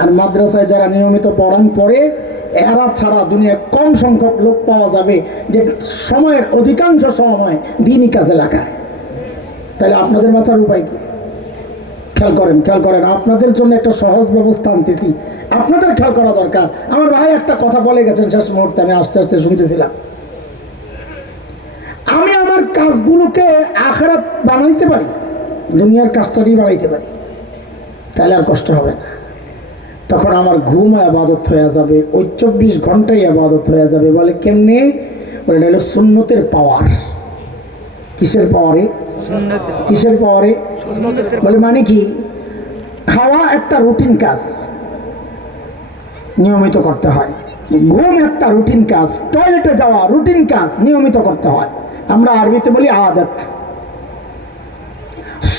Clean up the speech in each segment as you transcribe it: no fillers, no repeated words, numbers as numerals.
আর মাদ্রাসায় যারা নিয়মিত পড়ান পড়ে এরা ছাড়া দুনিয়ায় কম সংখ্যক লোক পাওয়া যাবে যে সময়ের অধিকাংশ সময় দিনই কাজে লাগায়। তাহলে আপনাদের বাঁচার উপায় কি? খেয়াল করেন, আপনাদের জন্য একটা সহজ ব্যবস্থা আনতেছি, আপনাদের খেয়াল করা দরকার। আমার ভাই একটা কথা বলে গেছেন শেষ মুহূর্তে, আমি আস্তে আস্তে শুনতেছিলাম। আমি আমার কাজগুলোকে আখিরাত বানাইতে পারি, দুনিয়ার কাজটাই বানাইতে পারি, তাহলে আর কষ্ট হবে না। তখন আমার ঘুম ইবাদত হয়ে যাবে, ওই 24 ঘন্টাই ইবাদত হয়ে যাবে। বলে কেমনে? বলে এটা হলো সুন্নতের পাওয়ার। কিসের পাওয়ারে? কিসের পাওয়ারে? বলে মানে কি? খাওয়া একটা রুটিন কাজ, নিয়মিত করতে হয়। ঘুম একটা রুটিন কাজ, টয়লেটে যাওয়া রুটিন কাজ, নিয়মিত করতে হয়। আমরা আরবিতে বলি আদত।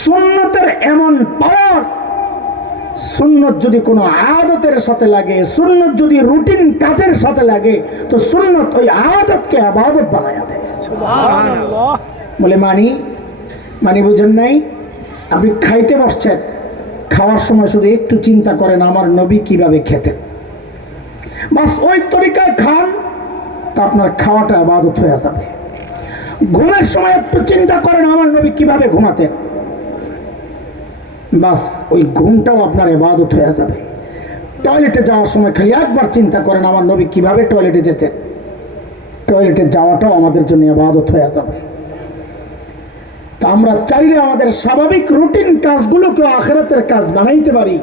সুন্নতের এমন পাওয়ার, সুন্নত যদি কোনো আদতের সাথে লাগে, সুন্নত যদি রুটিন কাজের সাথে লাগে, তো সুন্নত ওই আদতকে ইবাদত বানায়া দেয়। সুবহানাল্লাহ। বলে মানি বুঝেন নাই? আপনি খাইতে বসছেন, খাওয়ার সময় শুধু একটু চিন্তা করেন আমার নবী কিভাবে খেতেন, বাস ওই তরিকায় খান, তা আপনার খাওয়াটা ইবাদত হয়ে যাবে। ঘুমের সময় একটু চিন্তা করেন আমার নবী কিভাবে ঘুমাতেন, বাস ওই ঘুমটাও আপনার ইবাদত হয়ে যাবে। টয়লেটে যাওয়ার সময় খালি একবার চিন্তা করেন আমার নবী কিভাবে টয়লেটে যেতেন, টয়লেটে যাওয়াটাও আমাদের জন্য ইবাদত হয়ে যাবে। তা আমরা চাইলে আমাদের স্বাভাবিক রুটিন কাজগুলোকে আখিরাতের কাজ বানাইতে পারি,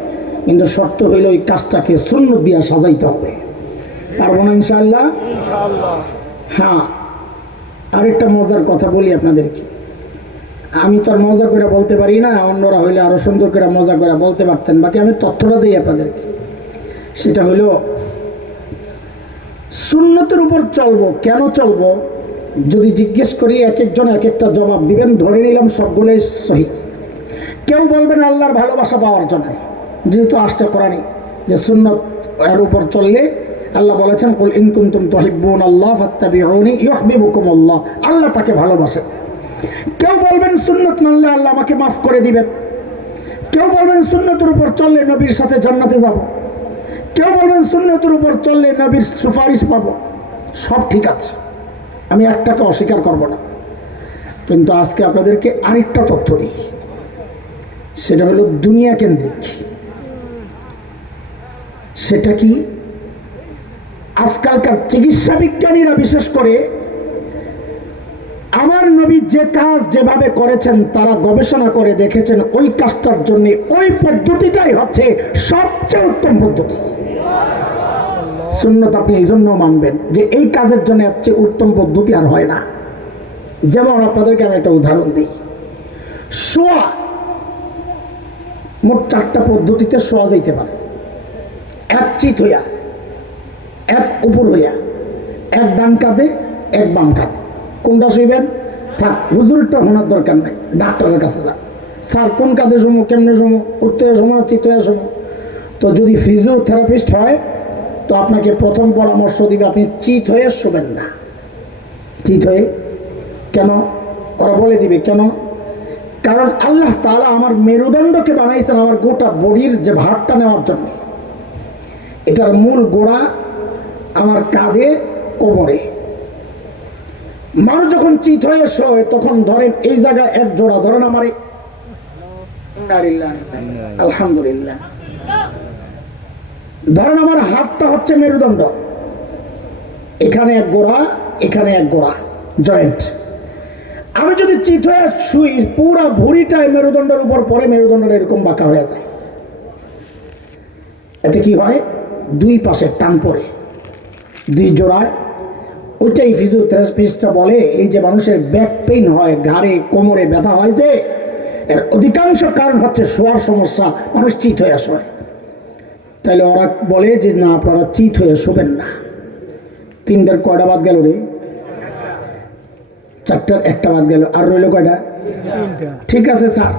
কিন্তু শর্ত হইল ওই কাজটাকে সুন্নত দিয়ে সাজাইতে হবে। পারবো না ইনশাআল্লাহ? হ্যাঁ, আরেকটা মজার কথা বলি আপনাদেরকে। আমি তো আর মজা করে বলতে পারি না, অন্যরা হইলে আরো সুন্দর করে মজা করে বলতে পারতেন। বাকি আমি তথ্যটা দিই আপনাদেরকে। সেটা হইল সুন্নতের উপর চলবো। কেন চলবো যদি জিজ্ঞেস করি, এক একজন এক একটা জবাব দিবেন। ধরে নিলাম সবগুলোই সহি। কেউ বলবেন আল্লাহর ভালোবাসা পাওয়ার জন্য, যেহেতু আসছে কোরআনে যে সুন্নত এর উপর চললে আল্লাহ বলেছেন কুল ইন কুনতুম তুহিব্বুনাল্লাহ ফাত্তাবিউনি ইউহিব্বুকুমুল্লাহ, আল্লাহ তাকে ভালোবাসেন। কেউ বলবেন সুন্নত মানলে আল্লাহ আমাকে মাফ করে দিবেন। কেউ বলবেন সুন্নতের উপর চললে নবীর সাথে জান্নাতে যাব। কেউ বলবেন সুন্নতের উপর চললে নবীর সুপারিশ পাবো। সব ঠিক আছে, আমি একটাকে অস্বীকার করব না, কিন্তু আজকে আপনাদেরকে আরেকটা তথ্য দিই। সেটা হলো দুনিয়া কেন্দ্রিক। সেটা কি? আজকালকার চিকিৎসা বিজ্ঞানীরা বিশেষ করে আমার নবী যে কাজ যেভাবে করেছেন তারা গবেষণা করে দেখেছেন ওই কাজটার জন্য ওই পদ্ধতিটাই হচ্ছে সবচেয়ে উত্তম পদ্ধতি। সুন্নত আপনি এই জন্য মানবেন যে এই কাজের জন্য এর চেয়ে উত্তম পদ্ধতি আর হয় না। যেমন আপনাদেরকে আমি একটা উদাহরণ দিই। শোয়া, মোট 4টা পদ্ধতিতে শোয়া যাইতে পারে। এক চিত হইয়া, এক উপর হইয়া, এক ডান কাঁধে, এক বাম কাঁধে। কোনটা শুইবেন? থাক, হুজুরটা শোনার দরকার নাই, ডাক্তারের কাছে যান। স্যার কোন কাঁধে শোমো, কেমনে শোমো, উঠতে শোমো না চিত হইয়া শোমো? তো যদি ফিজিওথেরাপিস্ট হয় তো আপনাকে প্রথম পরামর্শ দিবে আপনি চিত হয়ে শোবেন না। চিত হয়ে কেন? ওরা বলে দিবে কেন? কারণ আল্লাহ তাআলা আমার মেরুদণ্ডকে বানাইছেন আমার গোটা বডির যে ভারটা নেওয়ার জন্য। এটার মূল গোড়া আমার কাঁধে, কোমরে। মানুষ যখন চিত হয়ে শোয় তখন ধরেন এই জায়গায় এক জোড়া ধরেন আমার, আলহামদুলিল্লাহ, ধরেন আমার হাতটা হচ্ছে মেরুদণ্ড, এখানে এক গোড়া, এখানে এক গোড়া, জয়েন্ট। আমি যদি চিত হয়ে শুই, পুরা ভুঁড়িটাই মেরুদণ্ডের উপর পড়ে, মেরুদণ্ডটা এরকম বাঁকা হয়ে যায়। এতে কি হয়? দুই পাশে টান পড়ে, দুই জোড়ায়। ওইটাই ফিজিওথেরাপিস্টরা বলে এই যে মানুষের ব্যাক পেইন হয়, ঘাড়ে কোমরে ব্যথা হয়, যে এর অধিকাংশ কারণ হচ্ছে শোয়ার সমস্যা, মানুষ চিত হয়ে শোয়। তাহলে ওরা বলে যে না, আপনারা চিত হয়ে শোবেন না। 3টার কয়টা বাদ গেল রে? 4টার একটা বাদ গেল, আর রইল কয়টা? ঠিক আছে স্যার,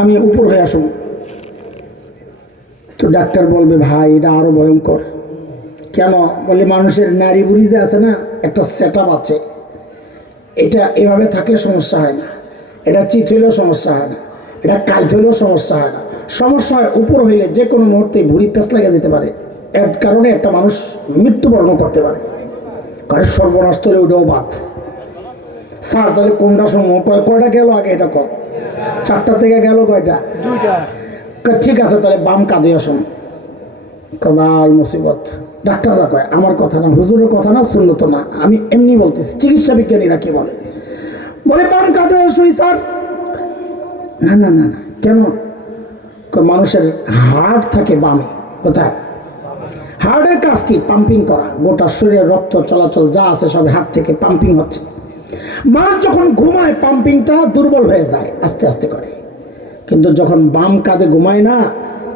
আমি উপর হয়ে আসব। তো ডাক্তার বলবে ভাই এটা আরো ভয়ঙ্কর। কেন? বলে মানুষের নারী বুড়ি যে আছে না, একটা সেট আছে, এটা এভাবে থাকলে সমস্যা হয় না, এটা চিত হইলেও সমস্যা হয় না। এটা কাজ হইলেও সমস্যা হয় না, সমস্যা হয় উপর হইলে যে কোনো মুহূর্তে ভুঁড়ি পেঁচ লেগে যেতে পারে, এর কারণে একটা মানুষ মৃত্যুবরণ করতে পারে। কারণ সর্বনাশ হলে ওইটাও বাদ। স্যার তাহলে কোনটা সময় কয়টা গেল আগে এটা কর, 4টা থেকে গেল কয়টা, 2টা। ঠিক আছে তাহলে বাম কাঁধে আসুন। ভাই মুসিবত। ডাক্তাররা কয় আমার কথা না, হুজুরের কথা না, সুন্নত না, আমি এমনি বলতেছি। চিকিৎসা বিজ্ঞানীরা কি বলে, বলে বাম কাঁধে শুই স্যার। না না না না, কেন? মানুষের হার্ট থাকে বামে। কোথায়? হার্টের কাজ কি? পাম্পিং করা, গোটা শরীরের রক্ত চলাচল যা আছে সব হার্ট থেকে পাম্পিং হচ্ছে। মানুষ যখন ঘুমায় পাম্পিংটা দুর্বল হয়ে যায়, আস্তে আস্তে করে। কিন্তু যখন বাম কাঁধে ঘুমায় না,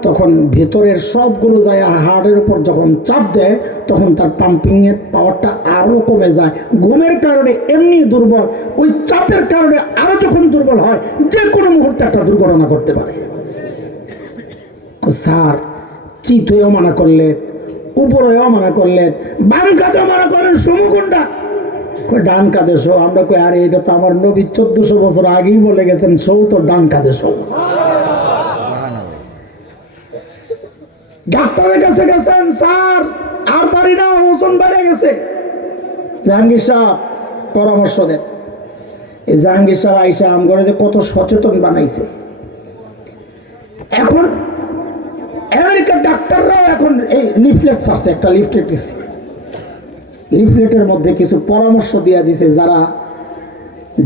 তখন ভেতরের সবগুলো যায় হার্টের উপর যখন চাপ দেয়, তখন তার পাম্পিংয়ের পাওয়ারটা আরও কমে যায়। ঘুমের কারণে এমনি দুর্বল, ওই চাপের কারণে আরও যখন দুর্বল হয়, যে কোনো মুহূর্তে একটা দুর্ঘটনা করতে পারে। স্যার চিত হয়েও মানা করলেন, উপরেও মানা করলেন, বাম কাঁধেও মানা করলেন, সমু কোনটা? ডান কাঁধে শো। আমরা কই আরে এটা তো আমার নবী 1400 বছর আগেই বলে গেছেন, শো তো ডান কাঁধে শো। ডাক্তারের কাছে গেছেন, স্যার আর পারি না, ওজন বেড়ে গেছে। জাহাঙ্গীর সাহেব পরামর্শ দেন। এই জাহাঙ্গীর সাহেব আইসা আম করে যে কত সচেতন বানাইছে। এখন আমেরিকার ডাক্তাররাও এখন এই লিফলেট ছাড়ছে, একটা লিফলেট দিচ্ছে। লিফলেটের মধ্যে কিছু পরামর্শ দিয়ে দিছে, যারা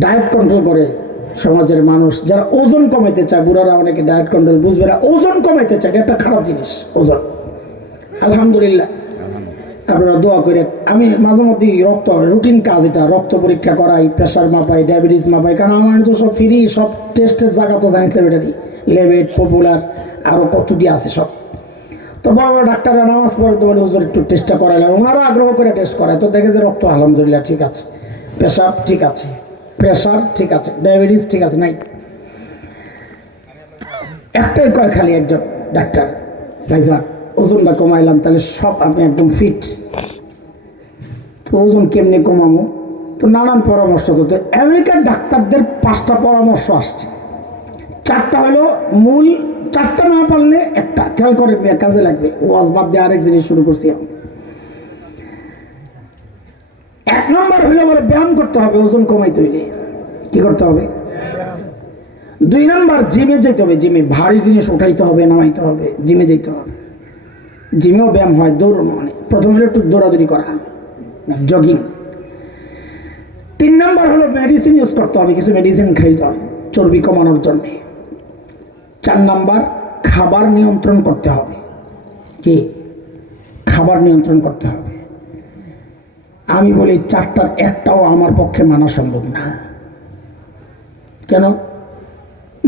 ডায়েট কন্ট্রোল করে সমাজের মানুষ, যারা ওজন কমাইতে চায়, বুড়ারা অনেকে ডায়েট কন্ট্রোল বুঝবে না, ওজন কমাইতে চায়, এটা একটা খারাপ জিনিস ওজন। আলহামদুলিল্লাহ আপনারা দোয়া করে। আমি মাঝে মধ্যে রক্ত রুটিন কাজ, এটা রক্ত পরীক্ষা করাই, প্রেশার মাপাই, ডায়াবেটিস মাপাই, কারণ আমার তো সব ফ্রি, সব টেস্টের জায়গা তো সায়েন্স ল্যাবরেটরি, লেবেট পপুলার আরও কতটি আছে সব। তো বড় বড় ডাক্তাররা নামাজ পড়ে তো বলে হুজুর একটু টেস্টটা করালাম, ওনারা আগ্রহ করে টেস্ট করায়। তো দেখে যে রক্ত আলহামদুলিল্লাহ ঠিক আছে, প্রেশার ঠিক আছে, প্রেশার ঠিক আছে, ডায়াবেটিস ঠিক আছে, নাই। একটাই কয় খালি একজন ডাক্তার, ভাইজান ওজনটা কমাইলাম তাহলে সব আপনি একদম ফিট। তো ওজন কেমনি কমাবো? তো নানান পরামর্শ তো। আমেরিকার ডাক্তারদের 5টা পরামর্শ আসছে, 4টা হলো মূল, 4টা না পারলে একটা, খেয়াল করে কাজে লাগবে। ওয়াজ বাদ দিয়ে আরেক জিনিস শুরু করছি। 1 নম্বর হইলে বলে ব্যায়াম করতে হবে, ওজন কমাইতে হইলে কি করতে হবে? 2 নম্বর জিমে যেতে হবে, জিমে ভারী জিনিস উঠাইতে হবে, নামাইতে হবে, জিমে যেতে হবে। জিমেও ব্যায়াম হয়, দৌড়, মানে প্রথমে হলো একটু দৌড়াদৌড়ি করা, জগিং। 3 নম্বর হলো মেডিসিন ইউজ করতে হবে, কিছু মেডিসিন খাইতে হবে চর্বি কমানোর জন্যে। 4 নম্বর খাবার নিয়ন্ত্রণ করতে হবে। কি? খাবার নিয়ন্ত্রণ করতে হবে। আমি বলি 4টার একটাও আমার পক্ষে মানা সম্ভব না। কেন?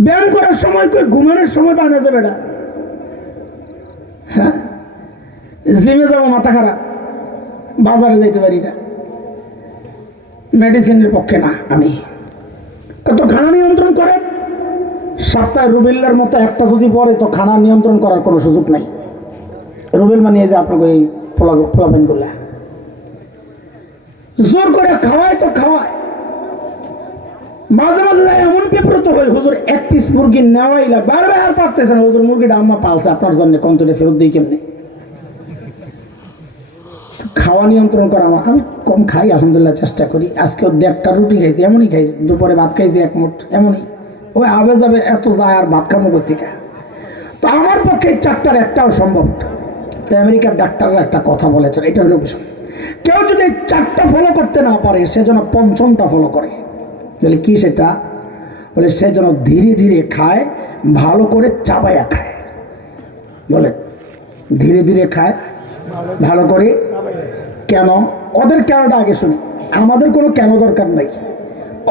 ব্যায়াম করার সময় কই, ঘুমানোর সময় বানা যাবে না। হ্যাঁ, জিমে যাবো মাথা খারাপ, বাজারে যাইতে পারি না, মেডিসিনের পক্ষে না আমি। কত খানা নিয়ন্ত্রণ করেন, সপ্তাহে রুবেল্লার মতো একটা যদি পড়ে তো খানা নিয়ন্ত্রণ করার কোনো সুযোগ নাই। রুবেল মানিয়ে যে আপনাকে এই ফলাফেন করলে জোর করে খাওয়ায় তো খাওয়ায়, মাঝে মাঝে এমন বিব্রত হয়, হুজুর 1 পিস মুরগি নেওয়াই লাগবে, বারবার আর পারতেছে না, হুজুর মুরগিটা আম্মা পালছে আপনার জন্য, কন্তটা ফেরত দিই কেমনি? খাওয়া নিয়ন্ত্রণ করা আমার, আমি কম খাই আলহামদুলিল্লাহ, চেষ্টা করি। আজকেও 1.5টা রুটি খাইছি, এমনই খাইছি, দুপুরে ভাত খাইছি 1 মুঠ, এমনই। ওই আবে যাবে এত যায় আর ভাত খামো কোথেকে? তো আমার পক্ষে 4টার একটাও সম্ভব। তো আমেরিকার ডাক্তাররা একটা কথা বলেছেন, এটা হলো বিষয়, কেউ যদি 4টা ফলো করতে না পারে সে যেন 5টা ফলো করে। তাহলে কি সেটা? বলে সে যেন ধীরে ধীরে খায়, ভালো করে চাবাইয়া খায়। বলে ধীরে ধীরে খায়, ভালো করে। কেন? ওদের কেনটা আগে শুনি, আমাদের কোনো কেন দরকার নাই।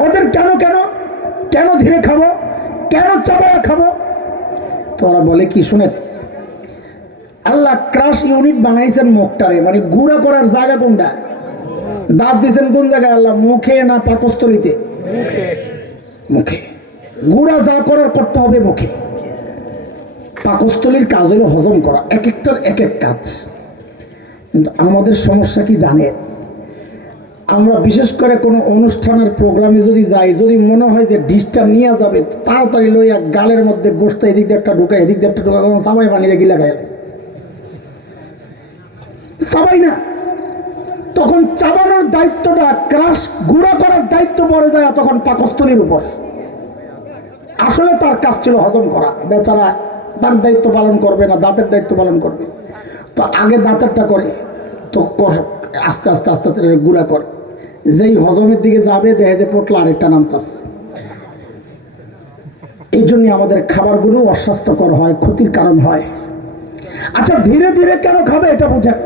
ওদের কেন কেন কেন ধীরে খাবো, কেন চাবাইয়া খাবো? তো ওরা বলে কি শুনে, আল্লাহ ক্রাশ ইউনিট বানাইছেন মুখটারে, মানে গুঁড়া করার জায়গা কোনটা? দাঁত দিয়েছেন কোন জায়গায়? আল্লাহ মুখে না পাকস্থলিতে? মুখে। গুঁড়া যা করার করতে হবে মুখে। পাকস্থলীর কাজ হলো হজম করা, এক একটার এক এক কাজ। কিন্তু আমাদের সমস্যা কি জানেন? আমরা বিশেষ করে কোনো অনুষ্ঠানের প্রোগ্রামে যদি যাই, যদি মনে হয় যে ডিশটা নিয়ে যাবে, তাড়াতাড়ি লইয়া গালের মধ্যে গোষ্ঠ এদিক দিয়ে একটা ঢুকায়, এদিক দিয়ে একটা ঢুকা, সবাই পানিতে গিলা গায়ে সবাই না, তখন চাবানোর দায়িত্বটা, ক্রাশ গুঁড়া করার দায়িত্ব পড়ে যায় তখন পাকস্থলীর উপর। আসলে তার কাজ ছিল হজম করা, বেচারা তার দায়িত্ব পালন করবে না, দাঁতের দায়িত্ব পালন করবে। তো আগে দাঁতেরটা করে, তো আস্তে আস্তে আস্তে আস্তে গুঁড়া করে, যেই হজমের দিকে যাবে দেখে যে পটলা আরেকটা নামতাস। এই জন্য আমাদের খাবারগুলো অস্বাস্থ্যকর হয়, ক্ষতির কারণ হয়। আচ্ছা, ধীরে ধীরে কেন খাবে এটা বুঝেন।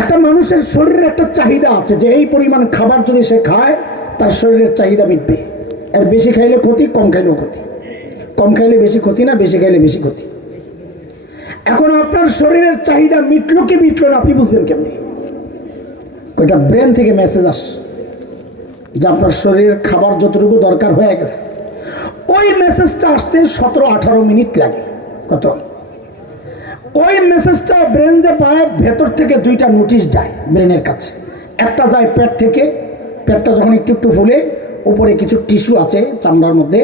একটা মানুষের শরীরের একটা চাহিদা আছে যে এই পরিমাণ খাবার যদি সে খায় তার শরীরের চাহিদা মিটবে। আর বেশি খাইলে ক্ষতি, কম খাইলেও ক্ষতি। কম খাইলে বেশি ক্ষতি না, বেশি খাইলে বেশি ক্ষতি। এখন আপনার শরীরের চাহিদা মিটলো কি মিটলো না আপনি বুঝবেন কেমনি? ওইটা ব্রেন থেকে মেসেজ আসে যে আপনার শরীরের খাবার যতটুকু দরকার হয়ে গেছে। ওই মেসেজটা আসতে 17-18 মিনিট লাগে। কত? ওই মেসেজটা ব্রেন যে পায়, ভেতর থেকে দুইটা নোটিশ যায় ব্রেনের কাছে। একটা যায় পেট থেকে, পেটটা যখন একটু একটু ফুলে উপরে কিছু টিস্যু আছে চামড়ার মধ্যে,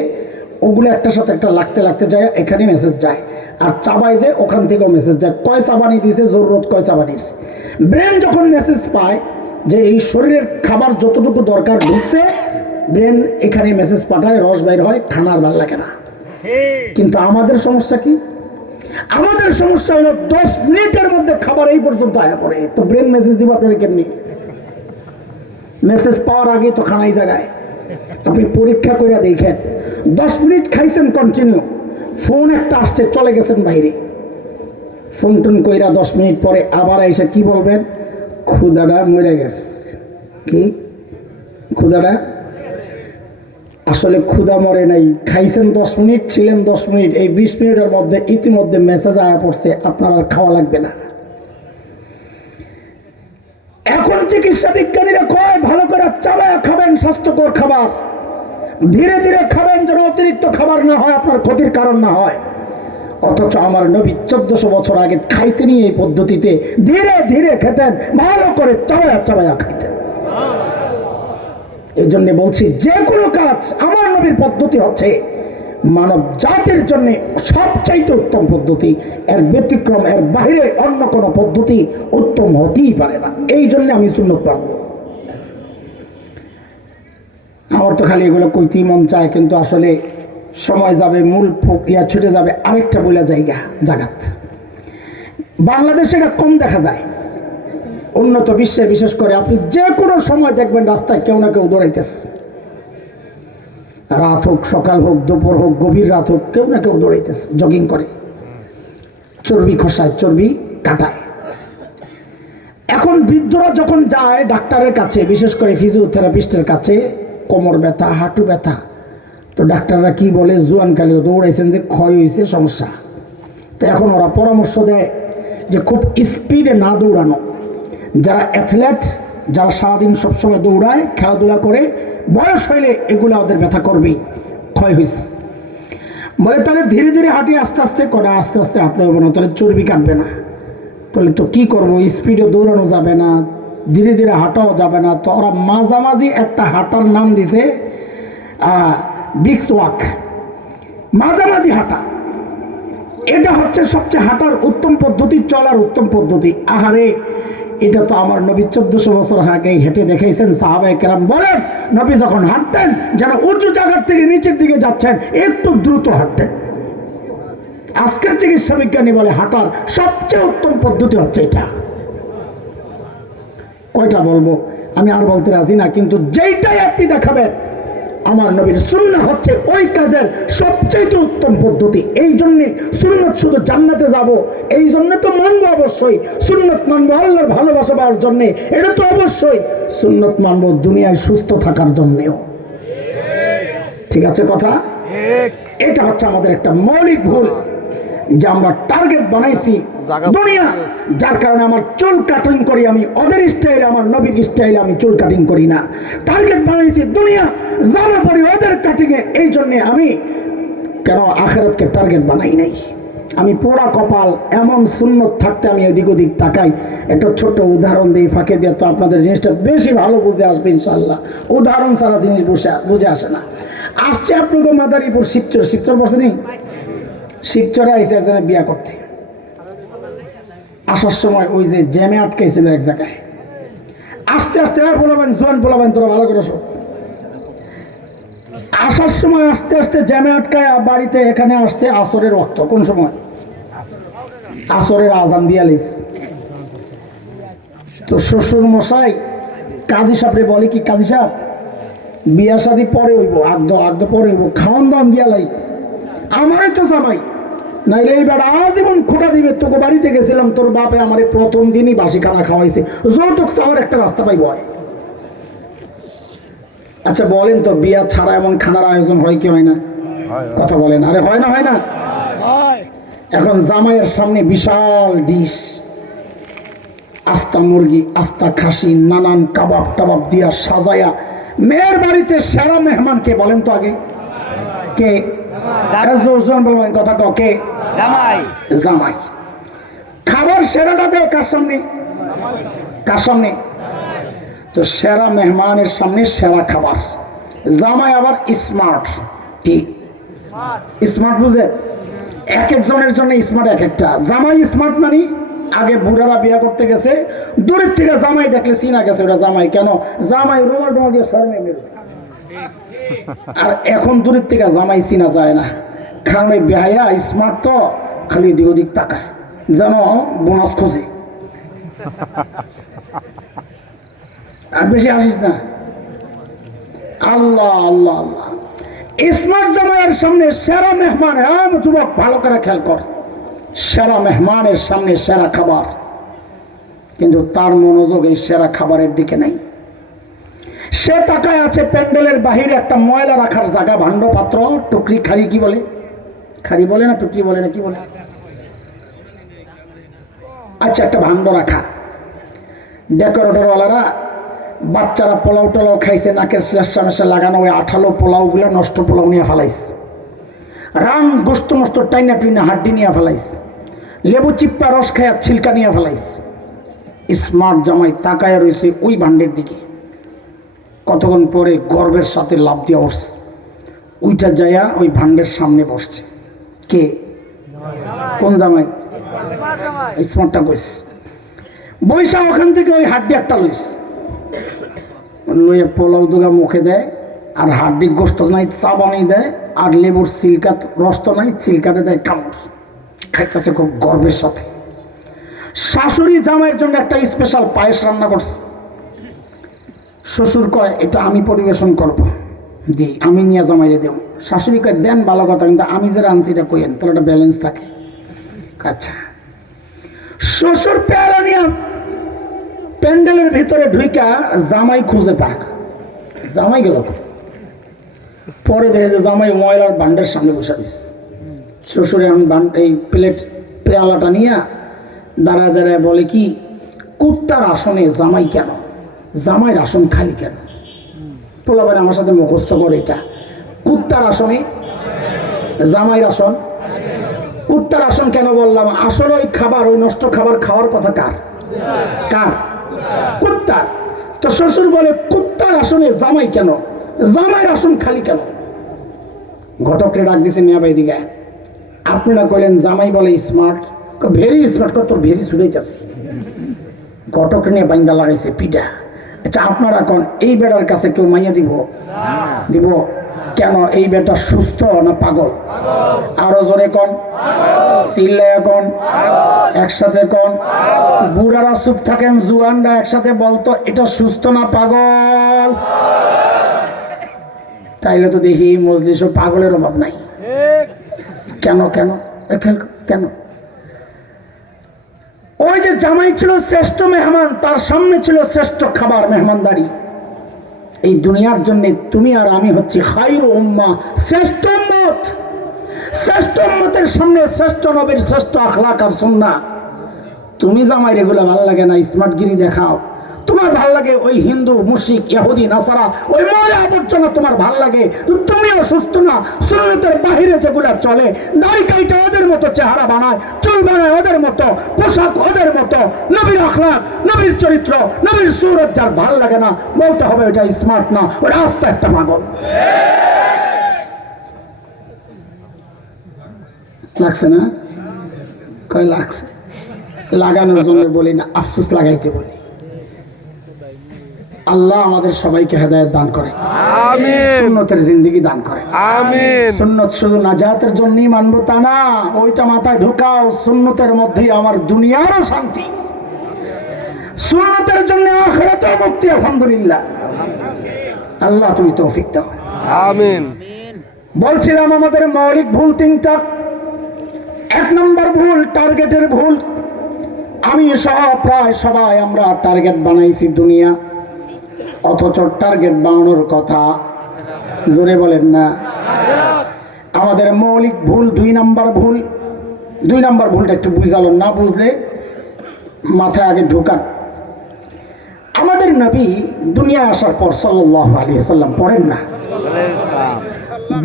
ওগুলো একটার সাথে একটা লাগতে লাগতে যায়, এখানে মেসেজ যায়। আর চাবাই যে ওখান থেকেও মেসেজ যায়, কয় চাবানি দিয়েছে, জরুরত কয় চাবানিস। ব্রেন যখন মেসেজ পায় যে এই শরীরের খাবার যতটুকু দরকার ঢুকছে, ব্রেন এখানে মেসেজ পাঠায়, রস বাইর হয়, খানার ভাল লাগে না। কিন্তু আমাদের সমস্যা কি? আমাদের সমস্যা হলো 10 মিনিটের মধ্যে খাবার এই পর্যন্ত আয়া পড়ে। তো ব্রেন মেসেজ দিব আপনারা কেমনি? মেসেজ পাওয়ার আগে তো খানাই জায়গায়। আপনি পরীক্ষা করে দেখেন, 10 মিনিট খাইছেন কন্টিনিউ, ফোন একটা আসছে, চলে গেছেন বাইরে, ফোন টোন কইরা 10 মিনিট পরে আবার এসে কি বলবেন? ক্ষুদাটা মরে গেছে। কি ক্ষুদাটা? আসলে ক্ষুদা মরে নাই, খাইছেন 10 মিনিট, ছিলেন 10 মিনিট, এই 20 মিনিটের মধ্যে ইতিমধ্যে মেসেজ আয়া পড়ছে আপনার আর খাওয়া লাগবে না। এখন চিকিৎসা বিজ্ঞানীরা কয় ভালো করে চাবায়া খাবেন স্বাস্থ্যকর খাবার, ধীরে ধীরে খাবেন যেন অতিরিক্ত খাবার না হয়, আপনার ক্ষতির কারণ না হয়। অথচ আমার নবী 1400 বছর আগে খাইতেনি এই পদ্ধতিতে, ধীরে ধীরে খেতেন, ভালো করে চাবায়া চাবায়া খাইতেন। এই জন্য বলছি, যে কোনো কাজ আমার নবীর পদ্ধতি হচ্ছে মানব জাতির জন্য সবচাইতে উত্তম পদ্ধতি। এর ব্যতিক্রম, এর বাইরে অন্য কোনো পদ্ধতি উত্তম হতেই পারে না। এই জন্য আমি সুন্নত পাবো। আমার তো খালি এগুলো কইতেই মন চায়, কিন্তু আসলে সময় যাবে, মূল ইয়া ছুটে যাবে আরেকটা বইলা জাগাত। বাংলাদেশে এটা কম দেখা যায়, উন্নত বিশ্বে বিশেষ করে আপনি যে কোনো সময় দেখবেন রাস্তায় কেউ না কেউ দৌড়াইতেছে। রাত হোক, সকাল হোক, দুপুর হোক, গভীর রাত হোক, কেউ না কেউ দৌড়াইতেছে, জগিং করে, চর্বি খসায়, চর্বি কাটায়। এখন বৃদ্ধরা যখন যায় ডাক্তারের কাছে, বিশেষ করে ফিজিওথেরাপিস্টের কাছে, কোমর ব্যথা, হাঁটু ব্যথা, তো ডাক্তাররা কি বলে? জোয়ানকালেও দৌড়াইছেন যে ক্ষয় হয়েছে, সমস্যা। তো এখন ওরা পরামর্শ দেয় যে খুব স্পিডে না দৌড়ানো। যারা অ্যাথলেট, যারা সারাদিন সবসময় দৌড়ায়, খেলাধুলা করে, বয়স হইলে এগুলো ওদের ব্যথা করবেই, ক্ষয় হয়েছে। বলে তাহলে ধীরে ধীরে হাঁটি, আস্তে আস্তে করে, আস্তে আস্তে হাঁটলে হবে না, তাহলে চর্বি কাটবে না। তাহলে তো কী করবো? স্পিডে দৌড়ানো যাবে না, ধীরে ধীরে হাঁটাও যাবে না। তো ওরা মাঝামাঝি একটা হাঁটার নাম দিছে ব্রিক্স ওয়াক, মাঝামাঝি হাঁটা। এটা হচ্ছে সবচেয়ে হাঁটার উত্তম পদ্ধতি, চলার উত্তম পদ্ধতি। আহারে, এটা তো আমার নবী 1400 বছর আগে হেঁটে দেখাইছেন। সাহাবায়ে কেরাম বলেন, নবী যখন হাঁটতেন যেন উঁচু জায়গার থেকে নিচের দিকে যাচ্ছেন, একটু দ্রুত হাঁটতেন। আজকের চিকিৎসা বিজ্ঞানী বলে হাঁটার সবচেয়ে উত্তম পদ্ধতি হচ্ছে এটা। কয়টা বলবো আমি আর বলতে রাজি না, কিন্তু যেইটাই আপনি দেখাবেন আমার নবীর সুন্নাহ হচ্ছে ওই কাজের সবচেয়ে উত্তম পদ্ধতি। এই জন্যে সুন্নত শুধু জান্নাতে যাব, এই জন্য তো মানবো অবশ্যই, সুন্নত মানবো আল্লাহর ভালোবাসা পাওয়ার জন্যে, এটা তো অবশ্যই। সুন্নত মানবো দুনিয়ায় সুস্থ থাকার জন্যেও। ঠিক আছে কথা? এটা হচ্ছে আমাদের একটা মৌলিক ভুল, যে আমরা টার্গেট বানাইছি দুনিয়া, যার কারণে আমার চুল কাটিং করি আমি ওদের স্টাইলে, আমার নবীর স্টাইলে আমি চুল কাটিং করি না। টার্গেট বানাইছি দুনিয়া, জামা পরি ওদের কাটিংয়ে, এই জন্যে আমি কেন আখিরাতকে টার্গেট বানাই নাই। আমি পোড়া কপাল, এমন সুন্নত থাকতে আমি এদিক ওদিক তাকাই। একটা ছোট্ট উদাহরণ দিই ফাঁকে দিয়ে, তো আপনাদের জিনিসটা বেশি ভালো বুঝে আসবে ইনশাল্লাহ। উদাহরণ ছাড়া জিনিস বুঝে আসে না। আসছে আপনাকে মাদারীপুর শিবচর, শিবচর বসে নেই, শিবচরে আইসে একজনে বিয়া করতে। আসার সময় ওই যে জ্যামে আটকাইছিল এক জায়গায়, আস্তে আস্তে বলাবেন জোয়ান বলাবেন তোরা ভালো করে শোন। আসার সময় আস্তে আস্তে জ্যামে আটকায় বাড়িতে এখানে আসছে আসরের ওয়াক্ত। কোন সময়? আসরের আজান দিয়া লিস। তো শ্বশুর মশাই কাজী সাহেবরে বলে কি, কাজী সাহেব বিয়া শাদি পরে হইব, আগদ পরে হইব, খাওয়ান দাওয়ান দিয়া লাই, আমারই তো জামাই, নাইলে এই বেড়া আজীবন খোটা দিবে। তোকে বাড়িতে গেছিলাম, তোর বাপে আমার প্রথম দিনই বাসি খানা খাওয়াইছে, যৌতুক চাওয়ার একটা রাস্তা পাইব হয়। আচ্ছা বলেন তো, বিয়া ছাড়া এমন খানার আয়োজন হয় কি হয় না? কথা বলেন, আরে হয় না, হয় না? এখন জামাইয়ের সামনে বিশাল ডিশ, আস্তা মুরগি, আস্তা খাসি, নানান কাবাব টাবাব দিয়া সাজায়া। মেয়ের বাড়িতে সেরা মেহমান কে বলেন তো আগে? কে? বলবেন কথা কে? জামাই। জামাই। খাবার সেরাটা দেয় কার সামনে? কার সামনে? তো সেরা মেহমানের সামনে সেরা খাবার। জামাই আবার স্মার্ট, ঠিক স্মার্ট বুঝে, এক একজনের জন্য স্মার্ট এক একটা। জামাই স্মার্ট মানে আগে বুড়ারা বিয়ে করতে গেছে, দূরের থেকে জামাই দেখলে চিনা গেছে ওটা জামাই। কেন? জামাই রুমাল টুমাল দিয়ে শরমে মেরেছে। আর এখন দূরের থেকে জামাই চিনা যায় না, কারণ ওই বেহায়া স্মার্ট তো খালি এদিক ওদিক তাকায়, যেন বোনাস খোঁজে। আর বেশি আসিস না। আল্লাহ আল্লাহ আল্লাহ। স্মার্ট জামাইয়ের সামনে সেরা মেহমান, যুবক ভালো করে খেয়াল কর, সেরা মেহমানের সামনে সেরা খাবার, কিন্তু তার মনোযোগ এই সেরা খাবারের দিকে নাই। সে তাকায় আছে প্যান্ডেলের বাহিরে একটা ময়লা রাখার জায়গা, ভাণ্ড পাত্র, টুকরি, খাড়ি, কি বলে? খাড়ি বলে না, টুকরি বলে না, কি বলে? আচ্ছা, একটা ভাণ্ড রাখা। ডেকোরেটরওয়ালারা বাচ্চারা পোলাও টোলাও খাইছে, নাকের শ্লেষা মেশা লাগানো ওই আঠালো পোলাওগুলো, নষ্ট পোলাও নিয়ে ফেলাইছে, রান গোস্ত নষ্ট টাইনা টুইনা হাড্ডি নিয়ে ফেলাইছে, লেবু চিপ্পা রস খায়া ছিলকা নিয়ে ফেলাইছে। স্মার্ট জামাই তাকায় রয়েছে ওই ভাণ্ডের দিকে। কতক্ষণ পরে গর্বের সাথে লাভ দিয়ে উঠছে, ওইটা যাইয়া ওই ভাণ্ডের সামনে বসছে। কে? কোন জামাই? স্মার্টটা কইছে। বৈশা ওখান থেকে ওই হাড্ডি একটা লইস, লইয়া পোলাও দুগা মুখে দেয়, আর হাড্ডি গোস্ত নাই চা বানিয়ে দেয়, আর লেবুর সিলকা রস তো নাই, সিলকাটা দেয় কামড়, খাইতেছে খুব গর্বের সাথে। শাশুড়ি জামাইয়ের জন্য একটা স্পেশাল পায়েস রান্না করছে। শ্বশুর কয় এটা আমি পরিবেশন করব, দি আমি নিয়ে জামাইরে দেব। শাশুড়ি কয় দেন ভালো কথা, কিন্তু আমি যে রাঁধছি এটা কইেন, তাহলে একটা ব্যালেন্স থাকে। আচ্ছা, শ্বশুর পেয়ালা নিয়ে প্যান্ডেলের ভিতরে ঢুইকা জামাই খুঁজে পাক, জামাই গেল। পরে দেখে যে জামাই ময়লার ভাণ্ডের সামনে বসে রয়েছে। শ্বশুর এখন এই প্লেট পেয়ালাটা নিয়ে দাঁড়ায় দাঁড়ায় বলে কি, কুত্তার আসনে জামাই কেন? জামাইয়ের আসন খালি কেন? পোলাবেন আমার সাথে মুখস্থ করে এটা, কুত্তার আসনে জামাইয়ের আসন। কুত্তার আসন কেন বললাম? আসলে ওই খাবার, ওই নষ্ট খাবার খাওয়ার কথা কার? কার? কুত্তার। তো শ্বশুর বলে কুত্তার আসনে জামাই কেন? জামাইয়ের আসন খালি কেন? ঘটককে ডাক দিছে, মিয়া ভাই দিকে আপনারা কইলেন জামাই বলে স্মার্ট, ভেরি স্মার্ট, তোর ভেরি ছুড়ে যাচ্ছে। ঘটক নিয়ে বাইন্দা লাগাইছে পিঠা। আচ্ছা আপনারা কোন এই বেটার কাছে কেউ মাইয়া দিব? দিব কেন? এই বেটা সুস্থ না পাগল? আরো জোরে কোন, চিল্লায় কোন, একসাথে কোন। বুড়ারা চুপ থাকেন, জুয়ানরা একসাথে বলতো এটা সুস্থ না পাগল। তাইলে তো দেখি মজলিসও পাগলের অভাব নাই। কেন কেন কেন? ওই যে জামাই ছিল শ্রেষ্ঠ মেহমান, তার সামনে ছিল শ্রেষ্ঠ খাবার, মেহমানদারি। এই দুনিয়ার জন্য তুমি আর আমি হচ্ছি খায়রু উম্মাহ, শ্রেষ্ঠ উম্মত। শ্রেষ্ঠ উম্মতের সামনে শ্রেষ্ঠ নবীর শ্রেষ্ঠ আখলাক আর সুন্নাহ। তুমি জামাই রেগুলা ভালো লাগে না, স্মার্টগিরি দেখাও, তোমার ভাল লাগে ওই হিন্দু মুশরিক ইহুদি নাসারা ওই ময়লা আবর্জনা তোমার ভাল লাগে, তুমিও সুস্থ না। সুন্নতের বাহিরে যেগুলা চলে, দাড়ি কাইটা ওদের মতো চেহারা বানায়, চুল বানায় ওদের মতো, পোশাক ওদের মতো, নবীর আখলাক, নবীর চরিত্র, নবীর সুরত যার ভাল লাগে না, বলতে হবে ওটা স্মার্ট না, ওটা আস্তে একটা পাগল। লাগছে না? কয় লাগছে। লাগানোর জন্য বলি না, আফসোস লাগাইতে বলি। আল্লাহ আমাদের সবাইকে হেদায়েত দান করে, আমিন। সুন্নতের জিন্দেগি দান করে, আমিন। সুন্নত শুধু নাজাতের জন্যই মানবো তা না, ওইটা মাথায় ঢুকাও, সুন্নতের মধ্যেই আমার দুনিয়ারও শান্তি, সুন্নতের জন্য আখিরাতেও মুক্তি। আলহামদুলিল্লাহ, আল্লাহ তুমি তৌফিক দাও, আমিন। বলছিলাম আমাদের মৌলিক ভুল তিনটা। এক নম্বর ভুল, টার্গেটের ভুল। আমি সহ প্রায় সবাই আমরা টার্গেট বানাইছি দুনিয়া, অথচ টার্গেট বানানোর কথা জোরে বলেন না। আমাদের মৌলিক ভুল 2 নম্বর ভুল। 2 নম্বর ভুলটা একটু বুঝালো, না বুঝলে মাথায় আগে ঢুকান। আমাদের নবী দুনিয়ায় আসার পর সাল্লাল্লাহু আলাইহি ওয়াসাল্লাম পড়েন না,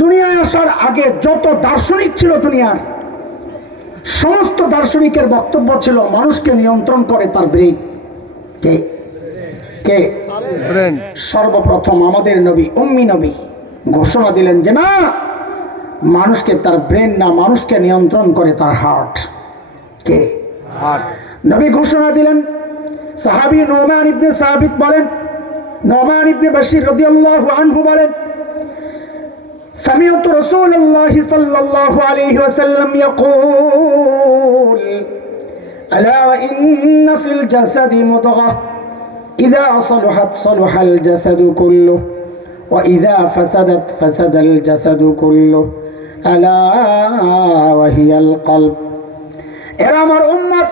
দুনিয়ায় আসার আগে যত দার্শনিক ছিল দুনিয়ার সমস্ত দার্শনিকের বক্তব্য ছিল মানুষকে নিয়ন্ত্রণ করে তার ব্রেন। কে কে? ব্রেন। সর্বপ্রথম আমাদের নবী উম্মি নবী ঘোষণা দিলেন যে না, মানুষকে তার ব্রেন না, মানুষকে নিয়ন্ত্রণ করে তার হার্ট। কে? হার্ট। নবী ঘোষণা দিলেন। সাহাবী নোমান ইবনে সাবিত বলেন, নোমান ইবনে বাশির রাদিয়াল্লাহু আনহু বলেন, سمعت رسول الله صلى الله عليه وسلم يقول ألا وإن في الجسد مضغة إذا صلحت صلح الجسد كله وإذا فسدت فسد الجسد كله ألا وهي القلب। এরা আমার উম্মত,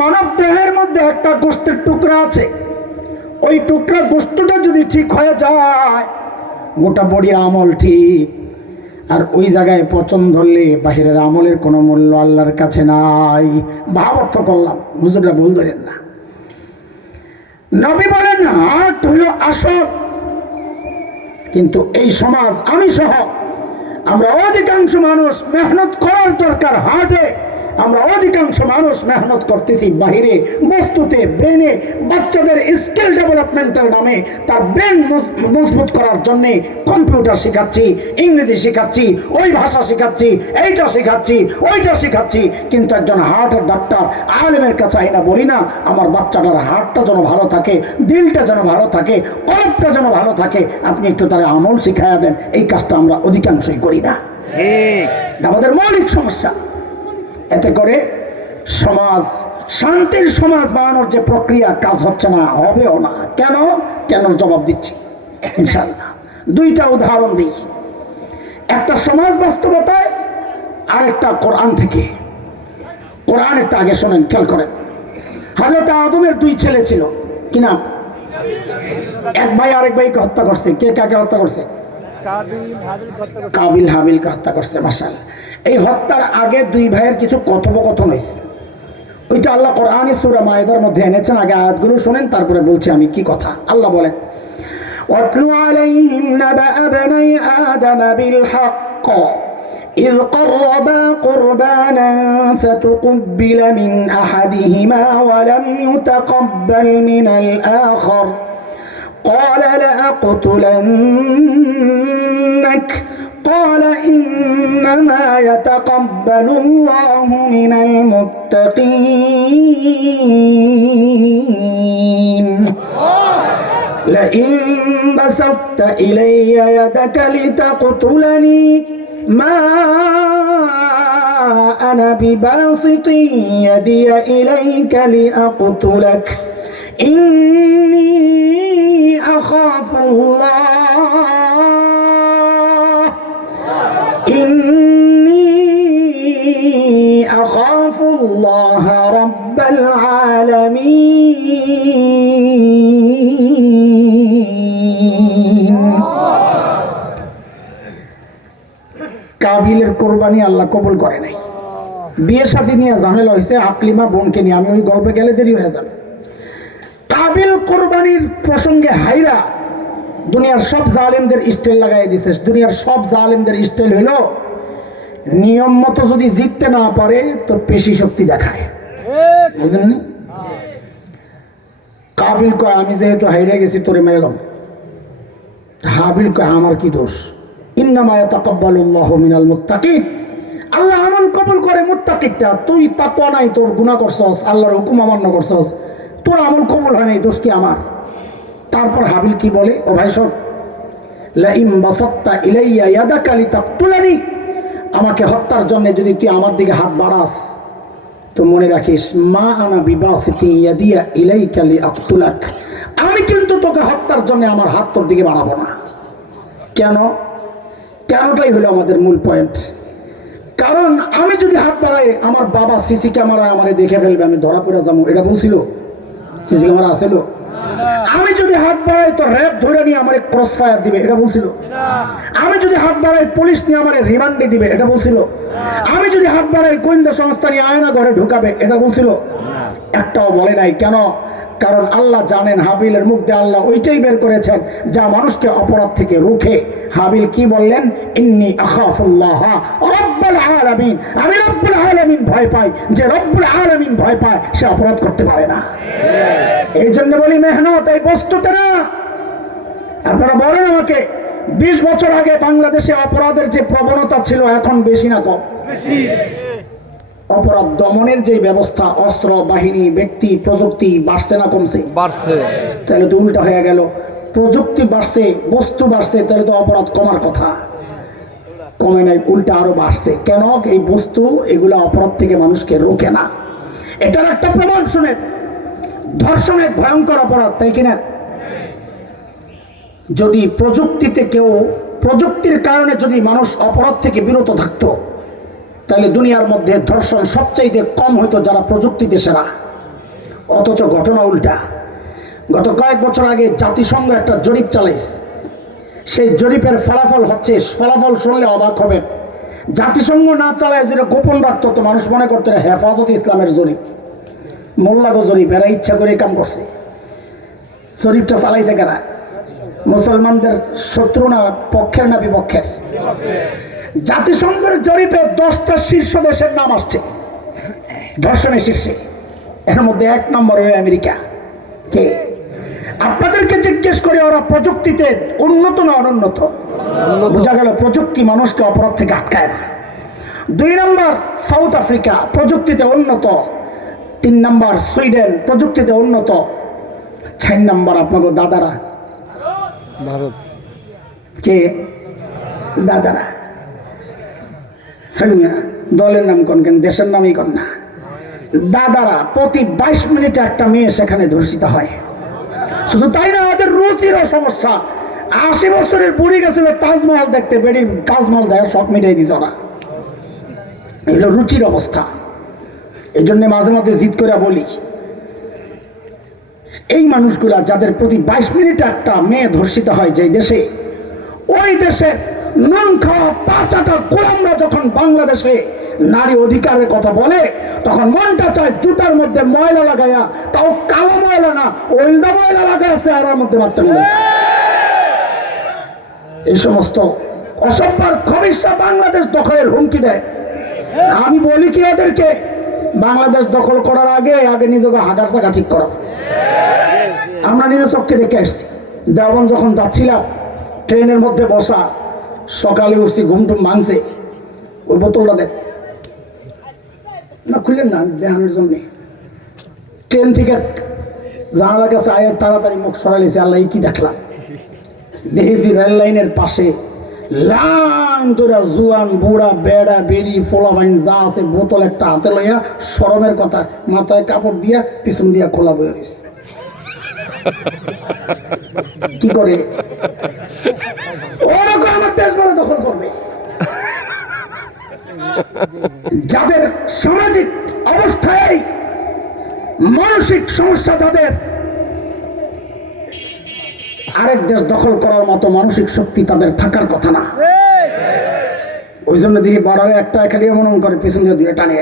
মানব দেহের মধ্যে একটা গোশতের টুকরা আছে, ওই টুকরা গোশতটা যদি ঠিক হয়ে যায় গোটা বডির আমল ঠিক। আর ওই জায়গায় পচন ধরলে বাহিরের আমলের কোনো মূল্য আল্লাহর কাছে নাই। ভাব অর্থ করলাম, হুজুররা ভুল ধরেন না। নবী বলেন হার্ট হলো আসল, কিন্তু এই সমাজ আমি সহ আমরা অধিকাংশ মানুষ মেহনত করার দরকার হার্টে, আমরা অধিকাংশ মানুষ মেহনত করতেছি বাহিরে বস্তুতে, ব্রেনে। বাচ্চাদের স্কিল ডেভেলপমেন্টের নামে তার ব্রেন মজবুত করার জন্যে কম্পিউটার শেখাচ্ছি, ইংরেজি শেখাচ্ছি, ওই ভাষা শেখাচ্ছি, এইটা শেখাচ্ছি, ওইটা শেখাচ্ছি, কিন্তু একজন হার্টের ডাক্তার আলেমের কাছে আইনা বলি না আমার বাচ্চাটার হার্টটা যেন ভালো থাকে, দিলটা যেন ভালো থাকে, কলবটা যেন ভালো থাকে, আপনি একটু তারা আমল শিখাইয়া দেন। এই কাজটা আমরা অধিকাংশই করি না, আমাদের মৌলিক সমস্যা। এতে করে সমাজ, শান্তির সমাজ বানানোর যে প্রক্রিয়া, কাজ হচ্ছে না, হবেও না। কেন? কেন জবাব দিচ্ছি ইনশাআল্লাহ। 2টা উদাহরণ দিই, একটা সমাজ বাস্তবতায় আর একটা কোরআন থেকে। কোরআন একটা আগে শোনেন, খেয়াল করেন। হযরত আদমের 2 ছেলে ছিল, কি নাম? এক ভাই আরেক ভাইকে হত্যা করছে। কে কাকে হত্যা করছে? কাবিল হাবিলকে হত্যা করছে। মাশাআল্লাহ। এই হত্যার আগে 2 ভাইয়ের কিছু কথোপকথন হয়েছে, ওইটা আল্লাহ কোরআনে সূরা মায়েদার মধ্যে এনেছেন। আগে আয়াতগুলো শোনেন, তারপরে বলছি আমি কি কথা। আল্লাহ বলেন, ওয়াতলু আলাইহিম নাবা বনি আদম বিল হক إذ قربا قربانا فتقبل من أحدهما ولم يتقبل من الآخر قال لأقتلنك قال إنما يتقبل الله من المتقين لئن بسطت إلي يدك لتقتلني ما أنا بباسط يدي إليك لأقتلك إني أخاف الله رب العالمين। কাবিলের কোরবানি আল্লাহ কবুল করে নাই। বিয়ে শাদী নিয়ে ঝামেলা হয়েছে, আকলিমা বোনকে নিয়ে, আমি ওই গল্পে গেলে দেরি হয়ে যাবে। কাবিল কোরবানির প্রসঙ্গে হাইরা দুনিয়ার সব জালেমদের স্টাইল লাগাই দিছে। দুনিয়ার সব জালেমদের স্টাইল হইল নিয়ম মতো যদি জিততে না পারে তো পেশি শক্তি দেখায়, বুঝলেন? কাবিল কয় আমি যেহেতু হাইরা গেছি তোরে মেরলাম। হাবিল কয় আমার কি দোষ? ইন্নামা ইয়াতাকাব্বালুল্লাহু মিনাল মুত্তাকিন, আল্লাহ আমল কবুল করে মুত্তাকিটা। তুই তাকওয়া নাই, তোর গুনাহ করছস, আল্লাহর হুকুম অমান্য করছস, তোর আমল কবুল হয় নাই, দোষ কি আমার? তারপর হাবিল কি বলে? ও ভাই সব, লাইম বাসাত্তা ইলাইয়া ইয়াদাকা লিতাকতুলানি, আমাকে হত্যার জন্য যদি তুই আমার দিকে হাত বাড়াস তো মনে রাখিস মা আনা বিবাসিতি ইয়াদিয়া ইলাইকা লিআকতুলাক, আমি কিন্তু তোকে হত্যার জন্য আমার হাত তোর দিকে বাড়াবো না। কেন? কেনটাই হলো আমাদের মূল পয়েন্ট। কারণ আমি যদি হাত বাড়াই আমার বাবা সিসি ক্যামেরায় আমারে দেখে ফেলবে, আমি ধরা পড়ে যাবো। এটা বলছিল? সিসি ক্যামেরা আছিল? আমি যদি হাত বাড়াই তো র্যাব ধরে নিয়ে আমার ক্রস ফায়ার দিবে, এটা বলছিল? আমি যদি হাত বাড়াই পুলিশ নিয়ে আমার রিমান্ডে দিবে, এটা বলছিল? আমি যদি হাত বাড়াই গোয়েন্দা সংস্থা নিয়ে আয়না ঘরে ঢুকাবে, এটা বলছিল? একটাও বলে নাই। কেন? কারণ আল্লাহ জানেন, হাবিলের মুখ দিয়ে আল্লাহ ওইটাই বের করেছেন যা মানুষকে অপরাধ থেকে রুখে। হাবিল কি বললেন? ইন্নী আখাফুল্লাহ রব্বুল আলামিন, আমি রব্বুল আলামিন ভয় পাই। যে রব্বুল আলামিন ভয় পায় সে অপরাধ করতে পারে না। এই জন্য বলি মেহনত এই বস্তুতে না। আপনারা বলেন আমাকে 20 বছর আগে বাংলাদেশে অপরাধের যে প্রবণতা ছিল এখন বেশি না কম? অপরাধ দমনের যে ব্যবস্থা, অস্ত্র বাহিনী, ব্যক্তি, প্রযুক্তি বাড়ছে না কমছে? বাড়ছে। তাহলে তো উল্টা হয়ে গেল, প্রযুক্তি বাড়ছে, বস্তু বাড়ছে, তাহলে তো অপরাধ কমার কথা। কমে নাই, উল্টা আরো বাড়ছে। কেন? এই বস্তু এগুলা অপরাধ থেকে মানুষকে রোকে না। এটার একটা প্রমাণ শুনেন, ধর্ষণ এক ভয়ঙ্কর অপরাধ, তাই কিনা? যদি প্রযুক্তিতে কেউ, প্রযুক্তির কারণে যদি মানুষ অপরাধ থেকে বিরত থাকতো তাহলে দুনিয়ার মধ্যে ধর্ষণ সবচাইতে কম হইতো যারা প্রযুক্তিতে সেরা। অথচ ঘটনা উল্টা। গত কয়েক বছর আগে জাতিসংঘ একটা জরিপ চালাইছে। সেই জরিপের ফলাফল হচ্ছে, ফলাফল শুনলে অবাক হবেন, জাতিসংঘ না চালায় যেটা গোপন রাখতো তো মানুষ মনে করতো হেফাজতে ইসলামের জরিপ, মোল্লাগো জরিপ, এরা ইচ্ছা করে কাম করছে। জরিপটা চালাইছে কারা? মুসলমানদের শত্রু না পক্ষের না বিপক্ষের? জাতিসংঘের জরিপে 10টা শীর্ষ দেশের নাম আসছে ধর্ষণের শীর্ষে। এর মধ্যে 1 নম্বর হয়ে আমেরিকা। কে? আপনাদেরকে জিজ্ঞেস করে ওরা প্রযুক্তিতে উন্নত না অনুন্নত? বোঝা গেল প্রযুক্তি মানুষকে অপরাধ থেকে আটকায় না। 2 নম্বর সাউথ আফ্রিকা, প্রযুক্তিতে উন্নত। 3 নম্বর সুইডেন, প্রযুক্তিতে উন্নত। 4 নম্বর আপনাকে দাদারা, ভারত। কে? দাদারা। দলের নাম কোন, কেন দেশের নামই কোন না। দাদারা প্রতি 22 মিনিটে একটা মেয়ে সেখানে ধর্ষিত হয়। শুধু তাই না, ওদের রুচিরও সমস্যা। 80 বছরের বুড়ি গেছিল তাজমহল দেখতে, বেডির তাজমহল দেখা সব মিটাই দিছে ওরা। এগুলো রুচির অবস্থা। এই জন্য মাঝে মাঝে জিদ করে বলি, এই মানুষগুলা যাদের প্রতি 22 মিনিটে একটা মেয়ে ধর্ষিত হয় যে দেশে, ওই দেশে নুন খাওয়া 5 গোলামরা যখন বাংলাদেশে নারী অধিকারের কথা বলে তখন মনটা চায় জুতার মধ্যে ময়লা লাগাইয়া, তাও কালো ময়লা না, ওইলদা ময়লা লাগায় চেহারার মধ্যে মারতে হবে। এই সমস্ত অসভ্যর খবিশা বাংলাদেশ দখলের হুমকি দেয়। আমি বলি কি ওদেরকে, বাংলাদেশ দখল করার আগে নিজেকে হাগার চাকা ঠিক করো। আমরা নিজের চোখকে দেখে আসছি। দেওবন্দ যখন যাচ্ছিলাম ট্রেনের মধ্যে বসা, সকালে উঠছি, ঘুম টুম ভাঙছে, ওই বোতলটা দেখ না, খুলেন না দেখানোর জন্যে। ট্রেন থেকে জানালার কাছে আয় তাড়াতাড়ি মুখ সরাইছে, আল্লাহ কি দেখলাম, দেখেছি রেল লাইনের পাশে লাইন ধরে জুয়ান বুড়া বেড়া বেড়ি ফোলাবাইন যা আছে বোতল একটা হাতে লইয়া শরমের কথা মাথায় কাপড় দিয়া পিছন দিয়া খোলা বয়ে রয়েছে। কি করে ওরকম আমার দেশ বলে দখল করবে? যাদের সামাজিক অবস্থায় মানসিক সমস্যা, যাদের আরেক দেশ দখল করার মতো মানসিক শক্তি তাদের থাকার কথা না। ওই জন্য দেখি বর্ডারে একটা খালি এমন করে পিছন দিয়ে 2টা টানে।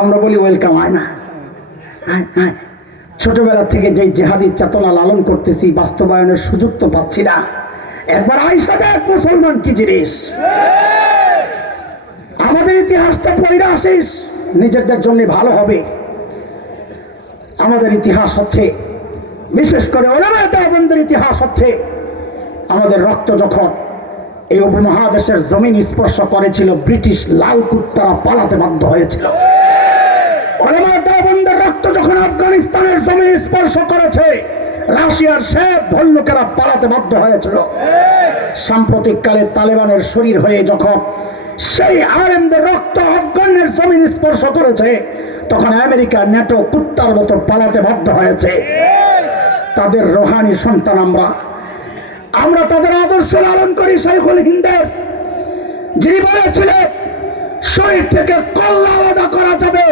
আমরা বলি ওয়েলকাম, আয় না, আয় আয়, ছোটবেলা থেকে যে জেহাদি চেতনা লালন করতেছি, বাস্তবায়নের সুযোগ তো পাচ্ছি না। একবার আইসা দেখ মুসলমান কি জিনিস। আমাদের ইতিহাসটা পড়ে আসিস, নিজেদের জন্য ভালো হবে। আমাদের ইতিহাস হচ্ছে, বিশেষ করে ওলামায়ে দেওবন্দের ইতিহাস হচ্ছে, আমাদের রক্ত যখন এই উপমহাদেশের জমিন স্পর্শ করেছিল, ব্রিটিশ লাল কুত্তারা পালাতে বাধ্য হয়েছিল। ওলামায়ে দেওবন্দের রক্ত যখন আফগানিস্তানের জমিন স্পর্শ করেছে, রাশিয়ার সব ভল্লুকেরা পালাতে বাধ্য হয়েছিল। সাম্প্রতিককালে তালেবানের শরীর হয়ে যখন সেই আলেমদের রক্ত আফগানের জমিন স্পর্শ করেছে, তখন আমেরিকা ন্যাটো কুত্তার মতো পালাতে বাধ্য হয়েছে। তাদের রোহানি সন্তান আমরা তাদের আদর্শ লালন করি। শাইখুল হিন্দের যিনি বলেছিলেন, শরীর থেকে কল্লা আলাদা করা যাবে,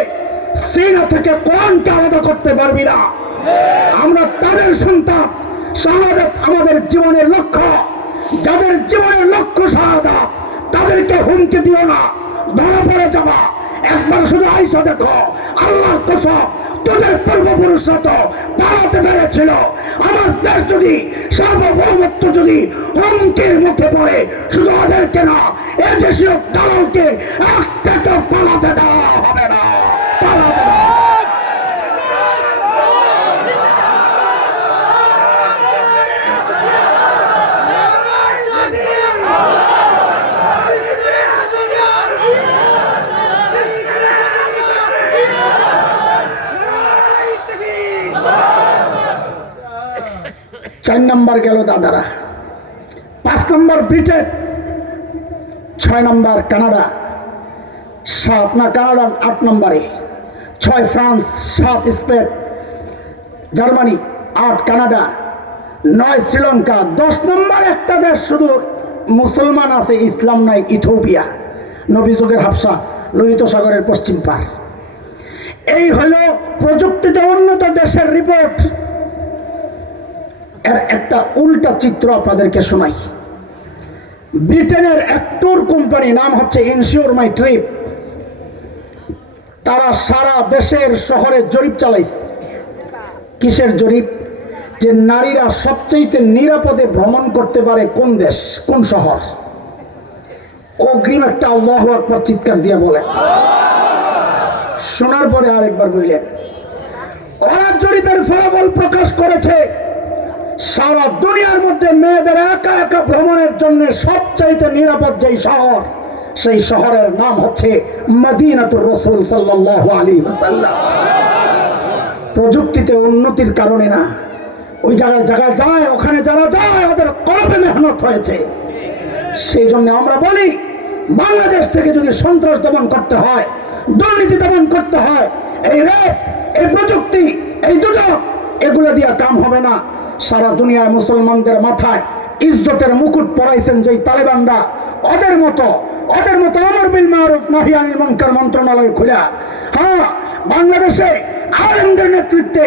সিনা থেকে কোরআনকে আলাদা করতে পারবি না। আমরা তাদের সন্তান। শাহাদাত আমাদের জীবনের লক্ষ্য। যাদের জীবনের লক্ষ্য শাহাদাত, তাদেরকে হুমকি দিও না, ধরা পড়ে যাবা। একবার শুধু আইসা দেখো, আল্লাহর কসম, তোদের পূর্বপুরুষরা তো পালাতে পেরেছিল। আমার দেশ যদি, সার্বভৌমত্ব যদি হুমকির মুখে পড়ে, শুধু ওদেরকে না, এদেশীয় দালালকে একটা পালাতে দেওয়া হবে না। পালাতে দেওয়া। চার নম্বর গেল দাদারা, 5 নম্বর ব্রিটেন, 6 নম্বর কানাডা, 8 নম্বরে 6 France, 7 Spain, Germany, 8 Canada, 9 Sri Lanka, 10 নম্বর একটা দেশ শুধু মুসলমান আছে, ইসলাম নাই, ইথিওপিয়া, নবী যুগের হাবশা, লোহিত সাগরের পশ্চিম পার। এই হলো প্রযুক্তিতে উন্নত দেশের রিপোর্ট। এর একটা উল্টা চিত্র আপনাদেরকে শোনাই। ব্রিটেনের এক ট্যুর কোম্পানি, নাম হচ্ছে ইনশিওর মাই ট্রিপ, তারা সারা দেশের শহরে জরিপ চালাইছে। কিসের জরিপ? যে নারীরা সবচেয়ে নিরাপদে ভ্রমণ করতে পারে কোন দেশ, কোন শহর। অগ্রিম একটা আল্লাহু আকবার চিৎকার দিয়ে বলে, শোনার পরে আরেকবার বললেন। ওরা জরিপের ফলাফল প্রকাশ করেছে, সারা দুনিয়ার মধ্যে মেয়েদের একা একা ভ্রমণের জন্য সবচাইতে নিরাপদ যেই শহর, সেই শহরের নাম হচ্ছে মদিনাতুর রাসূল সাল্লাল্লাহু আলাইহি ওয়াসাল্লাম। প্রযুক্তিতে উন্নতির কারণে না, ওই জায়গায় যায়, ওখানে যারা যায় ওদের কলবে মেহনত হয়েছে। সেই জন্য আমরা বলি, বাংলাদেশ থেকে যদি সন্ত্রাস দমন করতে হয়, দুর্নীতি দমন করতে হয়, এই রেপ, এই প্রযুক্তি, এই দুটো, এগুলো দিয়ে কাম হবে না। সারা দুনিয়ায় মুসলমানদের মাথায় ইজ্জতের মুকুট পরাইছেন যেই তালেবানরা, ওদের মতো আমর বিল মারুফ নাহি আনিল মুনকার মন্ত্রণালয় খোলা, বাংলাদেশে আলেমদের নেতৃত্বে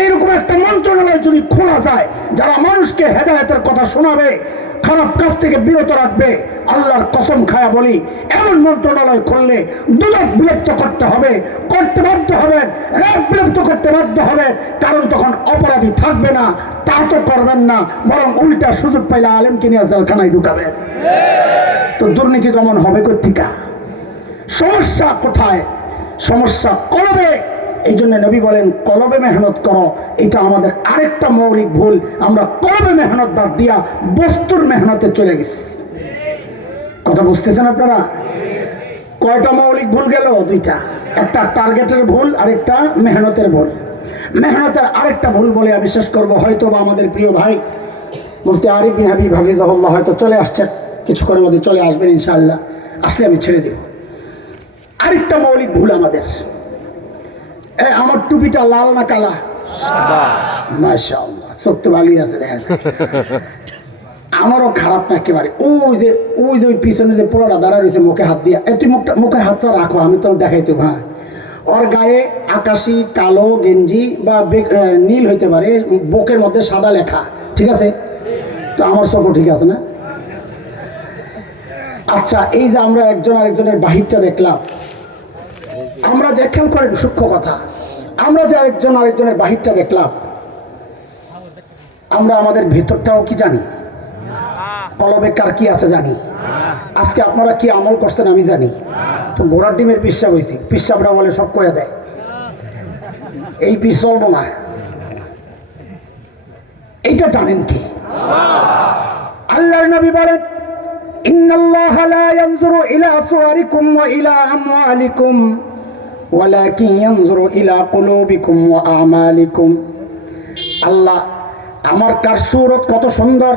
এইরকম একটা মন্ত্রণালয় যদি খোলা যায়, যারা মানুষকে হেদায়েতের কথা শোনাবে, খারাপ কাজ থেকে বিরত রাখবে, আল্লাহর কসম খায়া বলি, এমন মন্ত্রণালয় খুললে দুদক বিলুপ্ত করতে হবে, করতে বাধ্য হবেন, র্যাব বিলুপ্ত করতে বাধ্য হবেন। কারণ তখন অপরাধী থাকবে না, তা তো করবেন না, বরং উল্টা সুযোগ পাইলে আলেমকে নিয়ে জেলখানায় ঢুকাবেন। তো দুর্নীতি দমন হবে কোত্থেকে? সমস্যা কোথায়? সমস্যা কলবে। এই জন্য নবী বলেন, কলবে মেহনত করো। এটা আমাদের আরেকটা মৌলিক ভুল। আমরা কলবে মেহনত বাদ দিয়া বস্তুর মেহনতে চলে গেছি। কথা বুঝতেছেন আপনারা? কয়টা মৌলিক ভুল গেল? 2টা। একটা টার্গেটের ভুল, আরেকটা মেহনতের ভুল। মেহনতের আরেকটা ভুল বলে আমি শেষ করবো। হয়তো বা আমাদের প্রিয় ভাই মুফতি আরিফ বিন হাবিব হাফিজাহুল্লাহ হয়তো চলে আসছেন, কিছুক্ষণের মধ্যে চলে আসবেন ইনশাআল্লাহ। আসলে আমি ছেড়ে দেব। আরেকটা মৌলিক ভুল আমাদের, আমার টুপিটা লাল না কালা? মাশাআল্লাহ, চোখ তো ভালোই আছে, দেখা যায়। আমারও খারাপ না একেবারে। ওই যে পিছনে যে পোলাটা দাঁড়া রয়েছে মুখে হাত দিয়া, তুই মুখে হাতটা রাখো, আমি তো দেখাইতে। ওর গায়ে আকাশি কালো গেঞ্জি বা নীল হইতে পারে, বুকের মধ্যে সাদা লেখা, ঠিক আছে? তো আমার চোখও ঠিক আছে না? আচ্ছা, এই যে আমরা একজন আরেকজনের বাহিরটা দেখলাম, আমরা যে খেয়াল করেন, সূক্ষ্ম কথা, আমরা যে আরেকজনের বাহিরটা দেখলাম, আমরা আমাদের ভিতরটাও কি জানি? কলবে কার কি আছে জানি? আজকে আপনারা কি আমল করছেন আমি জানি। তো ঘোড়ার ডিমের পিসাব হয়েছি, পিসাবরা বলে সব করে দেয়, এই পিস চলবো না। এইটা জানেন কি? আল্লাহর নবী বলেন, ইন্নাল্লাহা লা ইয়ানজুরু ইলা সুওয়ারিকুম ওয়া ইলা আমওয়ালিকুম ওয়ালাকিন ইয়ানজুরু ইলা কুলুবিকুম ওয়া আমালিকুম। আল্লাহ আমার কার সুরত কত সুন্দর,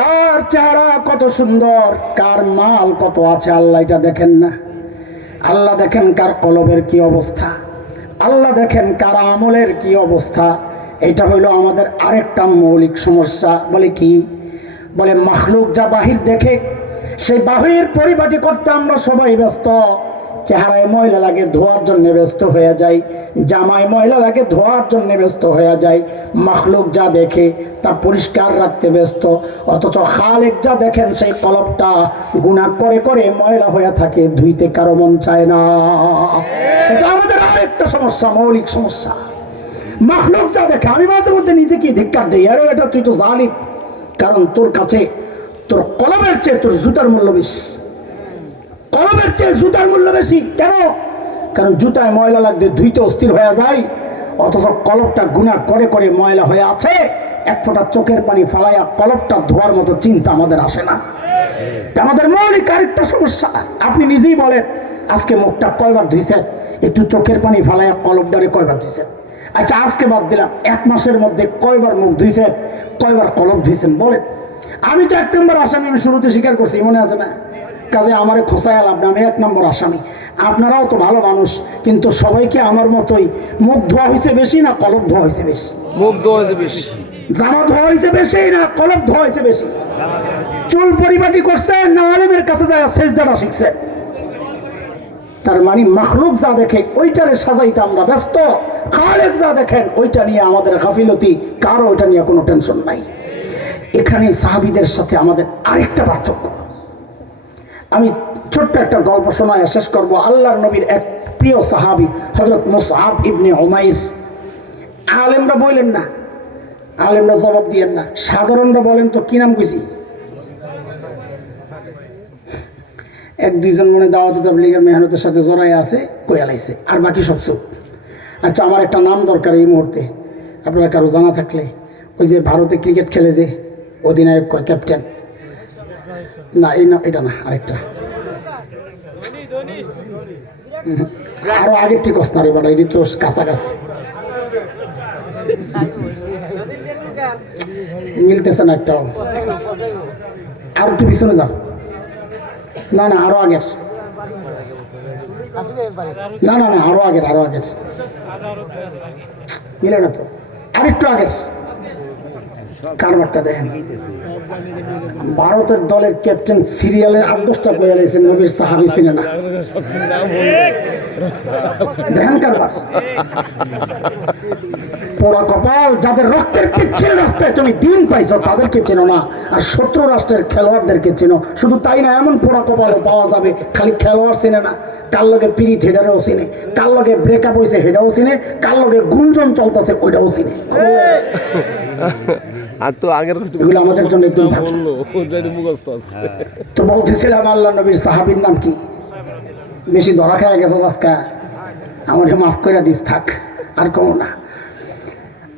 কার চেহারা কত সুন্দর, কার মাল কত আছে, আল্লাহ এটা দেখেন না। আল্লাহ দেখেন কার কলবের কি অবস্থা, আল্লাহ দেখেন কার আমলের কি অবস্থা। এটা হইল আমাদের আরেকটা মৌলিক সমস্যা। বলে কি? বলে মাখলুক যা বাহির দেখে সেই বাহির পরিপাটি করতে আমরা সবাই ব্যস্ত। চেহারায় ময়লা লাগে ধোয়ার জন্য ব্যস্ত হয়ে যায়, জামায় ময়লা লাগে ধোয়ার জন্য ব্যস্ত হয়ে যায়। মাখলুক যা দেখে তা পরিষ্কার রাখতে ব্যস্ত, অথচ খালেক যা দেখেন সেই কলবটা গুনাহ করে করে ময়লা হয়ে থাকে, ধুইতে কারো মন চায় না। এটা আমাদের আরেকটা সমস্যা, মৌলিক সমস্যা। মাখলুক যা দেখে, আমি মাঝে মধ্যে নিজেকে ধিক্কার দিই, আরে এটা তুই তো জালিম, কারণ তোর কাছে তোর কলবের চেয়ে তোর জুতার মূল্য বেশি। কলবের চেয়ে জুতার মূল্য বেশি। কেন? কারণ জুতায় ময়লা লাগতে ধুইতে অস্থির হয়ে যায়, অথচ কলবটা গুনাহ করে করে ময়লা হয়ে আছে। এক ফোঁটা চোখের পানি ফালাইয়া কলবটা ধোয়ার মতো চিন্তা আমাদের আসে না। এটা আমাদের মৌলিক আরেকটা সমস্যা। আপনি নিজেই বলেন, আজকে মুখটা কয়বার ধুইছেন? একটু চোখের পানি ফালাইয়া কলবটারে কয়বার ধুইছেন? আচ্ছা আজকে বাদ দিলাম, 1 মাসের মধ্যে কয়বার মুখ ধুইছেন, কয়বার কলব ধুইছেন বলেন? আমি তো 1 নম্বর আসামি, আমি শুরুতে স্বীকার করছি, মনে আছে না? কাজে আমারে খোঁচায় লাভ না, আমি 1 নম্বর আসামি। আপনারাও তো ভালো মানুষ, কিন্তু সবাইকে আমার মতোই মুখ ধোয়া হয়েছে বেশি না কলব ধোয়া হয়েছে বেশি? মুখ ধোয়া হয়েছে বেশি। জামা ধোয়া হয়েছে বেশি না কলব ধোয়া হয়েছে বেশি? চুল পরিপাটি করছেন না আলেমের কাছে যায় সেজদাটা শিখছেন? তার মানে মাখলুক যা দেখে ওইটারে সাজাইতে আমরা ব্যস্ত, খালেক যা দেখেন ওইটা নিয়ে আমাদের গাফিলতি, কারো ওইটা নিয়ে কোনো টেনশন নাই। এখানে সাহাবীদের সাথে আমাদের আরেকটা পার্থক্য। আমি ছোট্ট একটা গল্প শোনায় শেষ করব। আল্লাহর নবীর এক প্রিয় সাহাবী হযরত মুসআব ইবনে উমাইর। আলেমরা বললেন না, আলেমরা জবাব দিয়েন না, সাধারণরা বলেন তো কি নাম কইছি? 1-2 জন মনে দাওয়াত তাবলীগের মেহনতের সাথে জড়াই আছে, কইয়া লাইছে, আর বাকি সব চুপ। আচ্ছা আমার একটা নাম দরকার এই মুহূর্তে, আপনারা কারো জানা থাকলে। ওই যে ভারতে ক্রিকেট খেলে যে অধিনায়ক কয়, ক্যাপ্টেন না, এই না, এটা না, আরেকটা আরো আগের ঠিক না রে বাড়া, এটি তো কাছাকাছি, মিলতেছে না একটাও। আর একটু পিছনে যাও, না না আরো আগের, না না না আরো আগের, আরো আগের, মিলে না তো, আরেকটু আগের। কারবারটা দেখেন, ভারতের দলের ক্যাপ্টেন সিরিয়ালের 8-10টা বইয়া রয়েছেন, নবীর সাহাবী ছিলেন না। দেখেন কারবার, পোড়া কপাল। যাদের রক্তের পিচ্ছিল রাস্তায় তুমি দিন পাইছো তাদেরকে চেনো না, আর শত্রু রাষ্ট্রের খেলোয়াড়দেরকে চেনো। শুধু তাই না, এমন পোড়া কপালও পাওয়া যাবে খালি খেলোয়াড় চেনে না, কার লগে পিরিত হেডারও চিনে, কার লগে ব্রেকআপ হয়েছে হেডাও চিনে, কার লগে গুঞ্জন চলতেছে ওইটাও চিনে। আর তো আগের এগুলো আমাদের জন্য একদম মুখস্থ আছে। তো বলতেছিলাম আল্লাহ নবীর সাহাবীর নাম কি? বেশি ধরা খায় গেছে আজকে, আমাকে মাফ করে দিস, থাক আর কোনো না।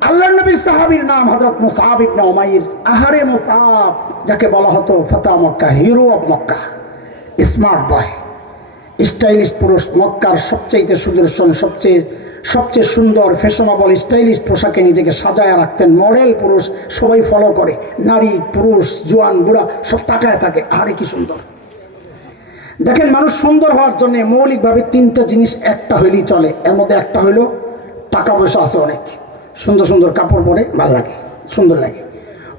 আল্লাহ নবীর সাহাবীর নাম হযরত মুসআব ইবনে উমাইর। আহারে মুসআব, যাকে বলা হতো ফাতা Mecca, hero of Mecca, smart boy, stylish পুরুষ, মক্কার সবচেয়ে সুদর্শন, সবচেয়ে সুন্দর, ফ্যাশনেবল, স্টাইলিশ পোশাকে নিজেকে সাজায় রাখতেন। মডেল পুরুষ, সবাই ফলো করে, নারী পুরুষ জোয়ান বুড়া সব তাকায় থাকে, আরে কি সুন্দর। দেখেন, মানুষ সুন্দর হওয়ার জন্য মৌলিকভাবে 3টা জিনিস একটা হইলেই চলে। এর মধ্যে একটা হইল টাকা পয়সা আছে অনেক, সুন্দর সুন্দর কাপড় পরে ভালো লাগে, সুন্দর লাগে।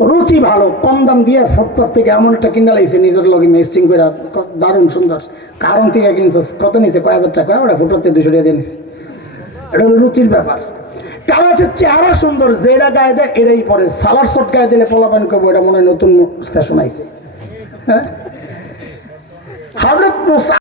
রুচি ভালো, কম দাম দিয়ে ফুটপাথ থেকে এমন একটা কিনা লাগছে নিজের লগে ম্যাচিং করে, দারুণ সুন্দর। কারণ থেকে কিনছিস, কত নিচে, কয় হাজার টাকা, ওটা ফুটপাথ থেকে 200 টাকা দিয়ে নিচ্ছে। এটা হলো রুচির ব্যাপার। কারো হচ্ছে চেহারা সুন্দর, যেটা গায়ে দেয় এটাই পরে। সালার শট গায়ে দিলে পোলাপান করবো, এটা মনে হয় নতুন ফ্যাশন আইছে। হ্যাঁ, হযরত মুসা